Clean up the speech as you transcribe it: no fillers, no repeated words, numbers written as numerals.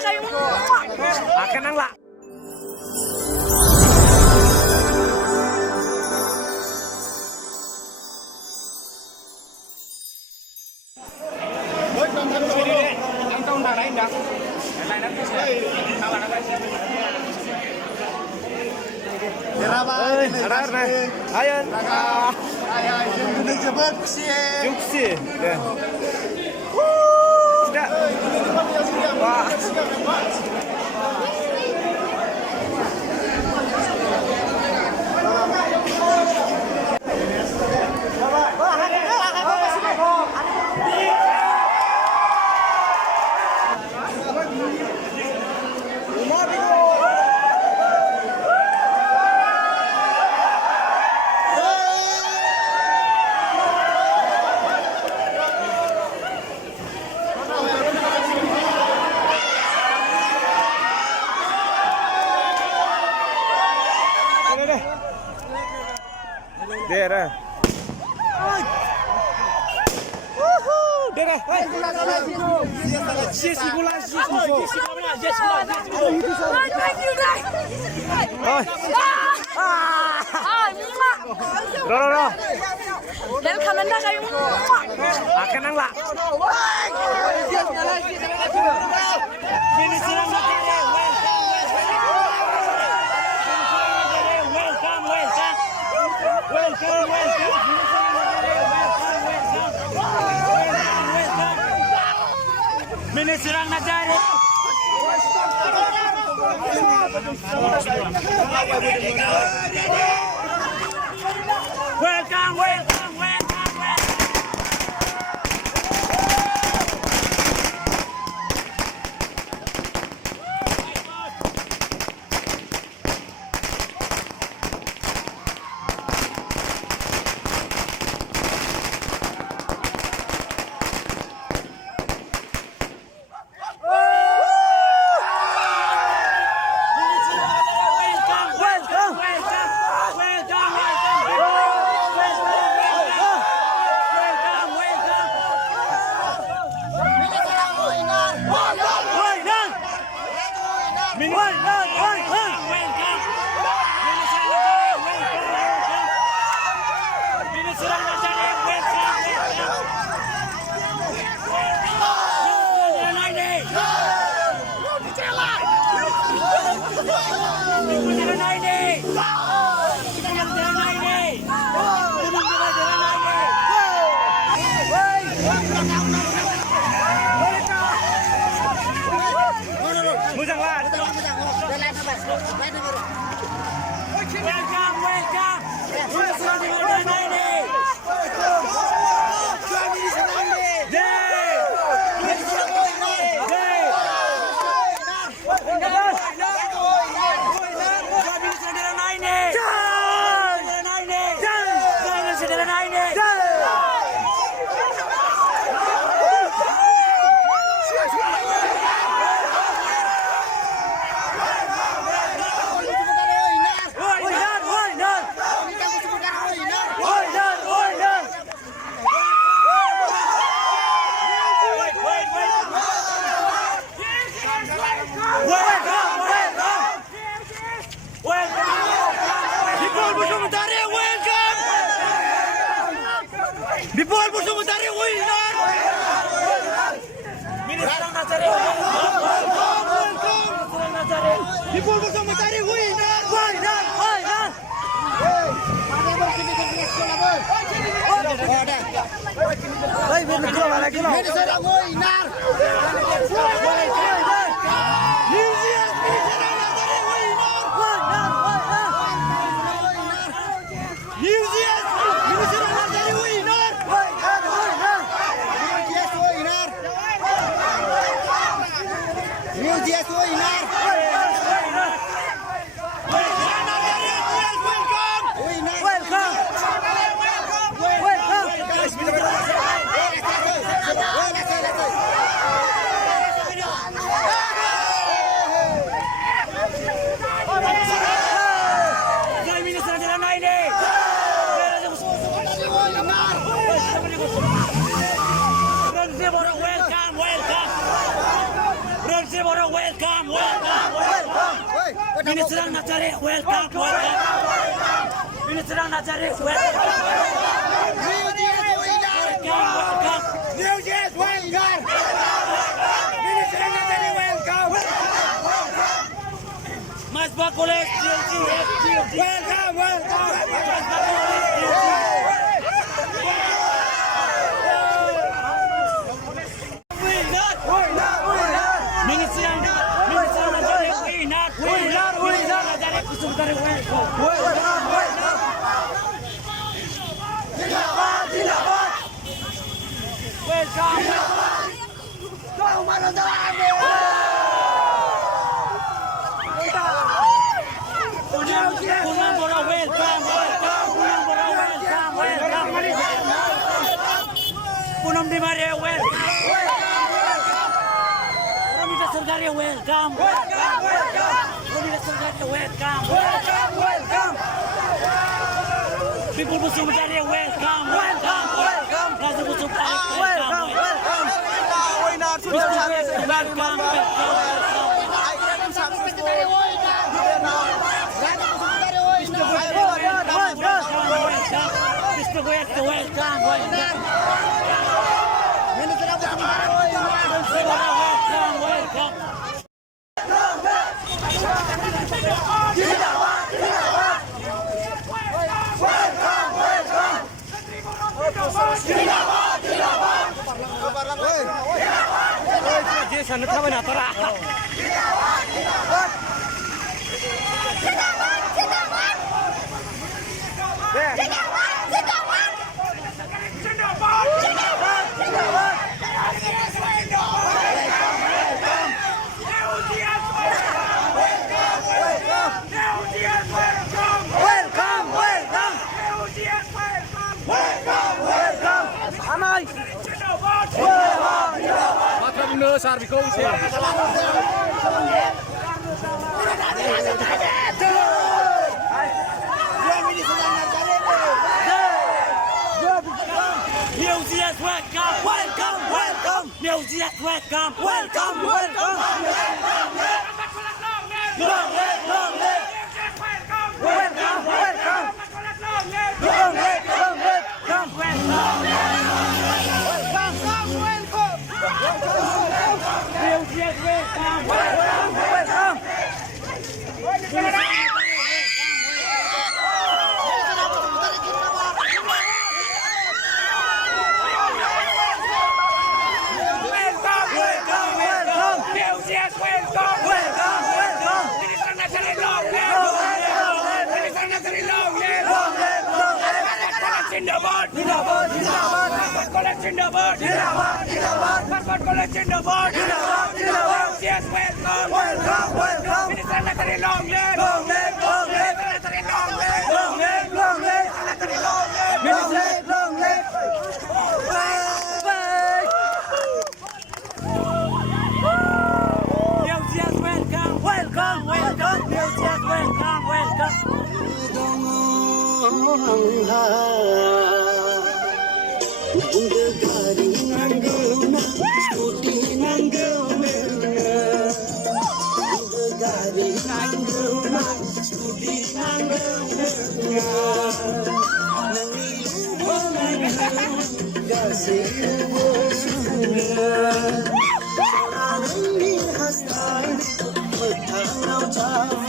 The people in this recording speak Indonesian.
kayo. Akin ang la. Ayan. Juksi. Sudah. Wah. Dera. Dera. Welcome na kayo. Akin ang la. Miniserang na jari. Welcome, welcome, welcome, welcome. Minister Nazareth, welcome, welcome. Minister Nazareth, welcome. Welcome. New Year's welcome. Minister Nazareth welcome. Mas Bacolé, Welcome, welcome. Minister Nazareth, Punam di Maria, welcome. Romita Sergaria, welcome. Romita Sergaria, welcome. People Busum Maria, welcome. Raja Busum welcome. Dia sana tak benar terah. Anai. Matra bener sarbi kau sih. Museum welcome, welcome, welcome. Museum welcome, welcome, welcome. Long live, long live. Welcome, welcome. Long live, long live. Come, welcome. Welcome, come, welcome. Museum welcome, welcome, welcome. Hasta